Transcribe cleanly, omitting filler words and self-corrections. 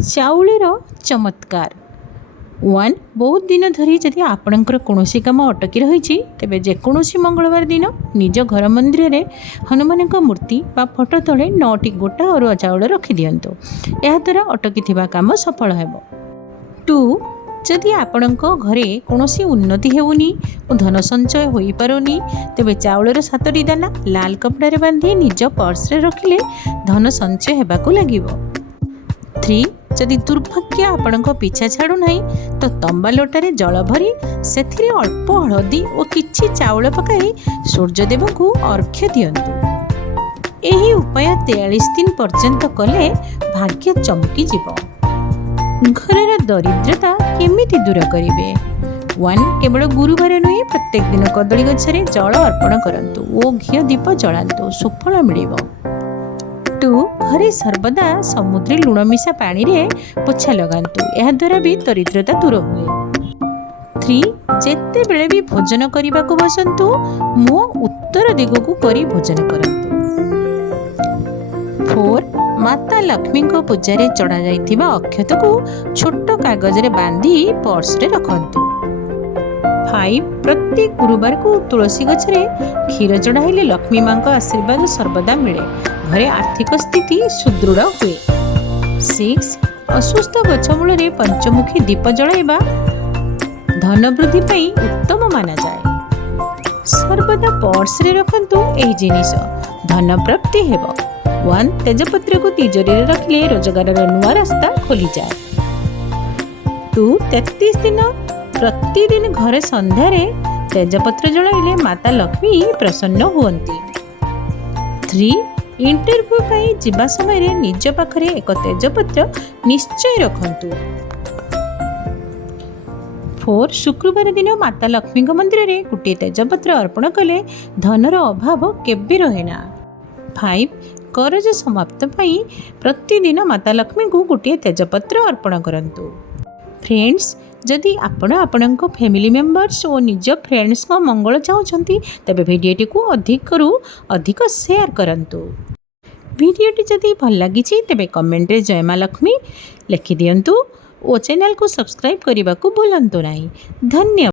चाउळर चमत्कार 1 बहुत दिन धरी जदि आपणकर कौनसी काम अटकी रही तेबे जेकोसी मंगलवार दिन निज घर मंदिर में हनुमान मूर्ति बा फोटो तले 9टी गोटा अरुआ चाउल रखि दियंतु। यह द्वारा अटकी काम सफल हेबो। 2 जदि आपणक घरे कौनसी उन्नति हेउनी और धन संचय होई पारुनी तेबे चाउलर 7टी दाना लाल कपड़े बांधि निज पर्स रे रखिले धन संचय हेबाकू लागिबो। 3 जदि दुर्भाग्य आपणक पीछा छाड़ू ना तो तंबा लोटारे जल भरी से अल्प हलदी और किछि चाउल पकाई सूर्यदेव को अर्घ्य दियंतु। एही उपाय 43 दिन पर्यंत कले भाग्य चमकी जीवो। घरर दरिद्रता केमिति दूर करिवे। 1 केवल गुरुवार नुहे प्रत्येक दिन कदली गछरे जल अर्पण करंतु ओ घी दीप जलांतु सुफल मिलिबो। 2 घरे सर्वदा समुद्री लुण मिशा पानी रे पोछा लगांतु यह द्वारा भी दरिद्रता दूर हुए। 3 जेते बेले भी भोजन करने को बसंतु मुह उत्तर दिग को करी भोजन करंतु। 4 माता लक्ष्मी को पूजा रे चढ़ा जाइथिबा अक्षत को छोट कागज रे बांधी पर्स रे रखंतु। 5 प्रत्येक गुरुवार को तुलसी गछरे क्षीर चढ़ाइले लक्ष्मी मां का आशीर्वाद सर्वदा मिले घरे आर्थिक स्थिति सुदृढ़ हुए। 6 असुस्थ गछमूल रे पंचमुखी दीप जलाइबा धन वृद्धि पई उत्तम माना जाए। सर्वदा पर्स रे रखंतु एही जिनिस धन प्राप्ति हेबो। 1 तेजपत्र को तिजोरी रे रखिले रोजगार नुआ रास्ता खोली जाए। 2 33 दिन प्रतिदिन घरे संध्यारे तेजपत्र जलाइले माता लक्ष्मी प्रसन्न हुअंती। 3 इंटरव्यू पाई जिबा समय रे निज पाखरे एक तेजपत्र निश्चय रखंतु। 4 शुक्रवार दिन माता लक्ष्मी मंदिर रे गोटे तेजपत्र अर्पण कले धनर अभाव केबे रहेना। 5 करज समाप्त पाई प्रतिदिन माता लक्ष्मी को गोटे तेजपत्र अर्पण करंतु। फ्रेंड्स जदि आपण आपणक फैमिली मेंबर्स और निज फ्रेंड्स को मंगल चाहते तेबे भिडियोटी को अधिक शेयर करंतु। भिडियोटी जदि भल लगी तेबे कमेंट रे जय मां लक्ष्मी लिखि दियंतु और चैनल को सब्सक्राइब करने को भूलंतु नहीं। धन्यवाद।